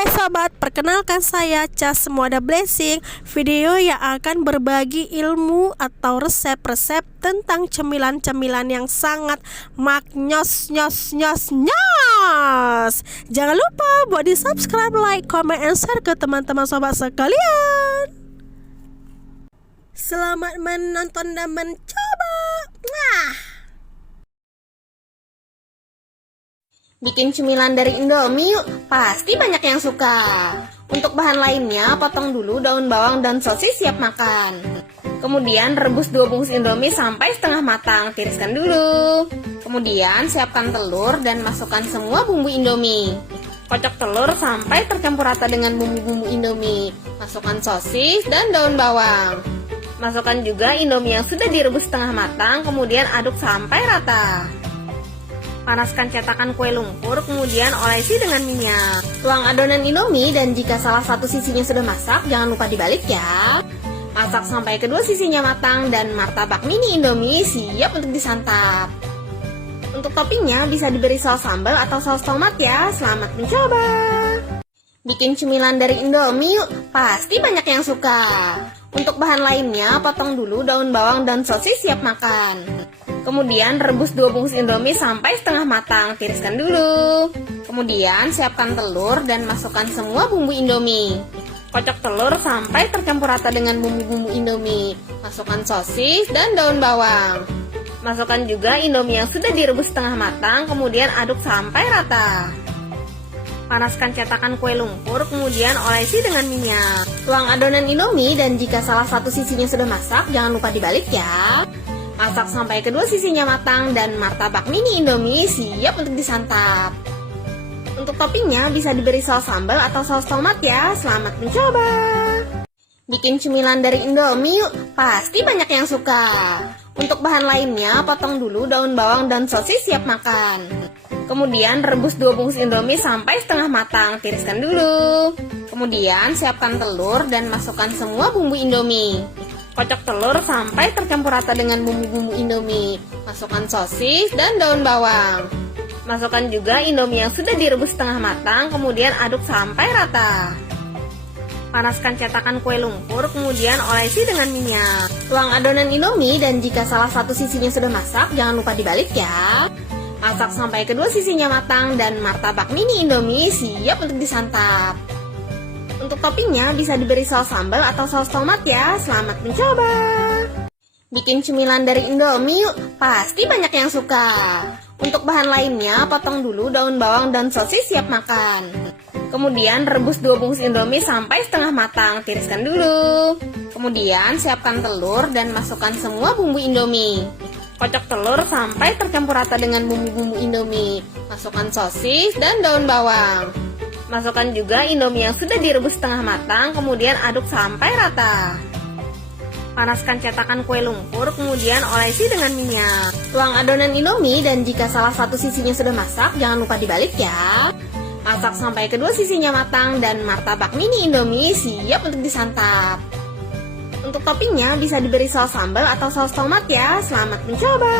Hai sobat, perkenalkan saya Cas Semuada Blessing. Video yang akan berbagi ilmu atau resep-resep tentang cemilan-cemilan yang sangat maknyos nyos nyos nyos. Jangan lupa buat di subscribe, like, comment, and share ke teman-teman sobat sekalian. Selamat menonton dan mencoba. Bikin cemilan dari Indomie yuk, pasti banyak yang suka. Untuk bahan lainnya, potong dulu daun bawang dan sosis siap makan. Kemudian rebus 2 bungkus Indomie sampai setengah matang, tiriskan dulu. Kemudian siapkan telur dan masukkan semua bumbu Indomie. Kocok telur sampai tercampur rata dengan bumbu-bumbu Indomie. Masukkan sosis dan daun bawang. Masukkan juga Indomie yang sudah direbus setengah matang, kemudian aduk sampai rata. Panaskan cetakan kue lumpur, kemudian olesi dengan minyak. Tuang adonan Indomie dan jika salah satu sisinya sudah masak, jangan lupa dibalik ya. Masak sampai kedua sisinya matang dan martabak mini Indomie siap untuk disantap. Untuk toppingnya bisa diberi saus sambal atau saus tomat ya. Selamat mencoba. Bikin cemilan dari Indomie yuk, pasti banyak yang suka. Untuk bahan lainnya, potong dulu daun bawang dan sosis siap makan. Kemudian rebus 2 bungkus Indomie sampai setengah matang, tiriskan dulu. Kemudian siapkan telur dan masukkan semua bumbu Indomie. Kocok telur sampai tercampur rata dengan bumbu-bumbu Indomie. Masukkan sosis dan daun bawang. Masukkan juga Indomie yang sudah direbus setengah matang, kemudian aduk sampai rata. Panaskan cetakan kue lumpur, kemudian olesi dengan minyak. Tuang adonan Indomie dan jika salah satu sisinya sudah masak, jangan lupa dibalik ya. Masak sampai kedua sisinya matang dan martabak mini Indomie siap untuk disantap. Untuk toppingnya bisa diberi saus sambal atau saus tomat ya. Selamat mencoba. Bikin cemilan dari Indomie yuk, pasti banyak yang suka. Untuk bahan lainnya, potong dulu daun bawang dan sosis siap makan. Kemudian rebus 2 bungkus Indomie sampai setengah matang, tiriskan dulu. Kemudian siapkan telur dan masukkan semua bumbu Indomie. Kocok telur sampai tercampur rata dengan bumbu-bumbu Indomie. Masukkan sosis dan daun bawang. Masukkan juga Indomie yang sudah direbus setengah matang, kemudian aduk sampai rata. Panaskan cetakan kue lumpur, kemudian olesi dengan minyak. Tuang adonan Indomie dan jika salah satu sisinya sudah masak, jangan lupa dibalik ya. Masak sampai kedua sisinya matang dan martabak mini Indomie siap untuk disantap. Untuk toppingnya bisa diberi saus sambal atau saus tomat ya. Selamat mencoba. Bikin cemilan dari Indomie yuk, pasti banyak yang suka. Untuk bahan lainnya, potong dulu daun bawang dan sosis siap makan. Kemudian rebus 2 bungkus Indomie sampai setengah matang, tiriskan dulu. Kemudian siapkan telur dan masukkan semua bumbu Indomie. Kocok telur sampai tercampur rata dengan bumbu-bumbu Indomie. Masukkan sosis dan daun bawang. Masukkan juga Indomie yang sudah direbus setengah matang, kemudian aduk sampai rata. Panaskan cetakan kue lumpur, kemudian olesi dengan minyak. Tuang adonan Indomie dan jika salah satu sisinya sudah masak, jangan lupa dibalik ya. Masak sampai kedua sisinya matang dan martabak mini Indomie siap untuk disantap. Untuk toppingnya bisa diberi saus sambal atau saus tomat ya. Selamat mencoba.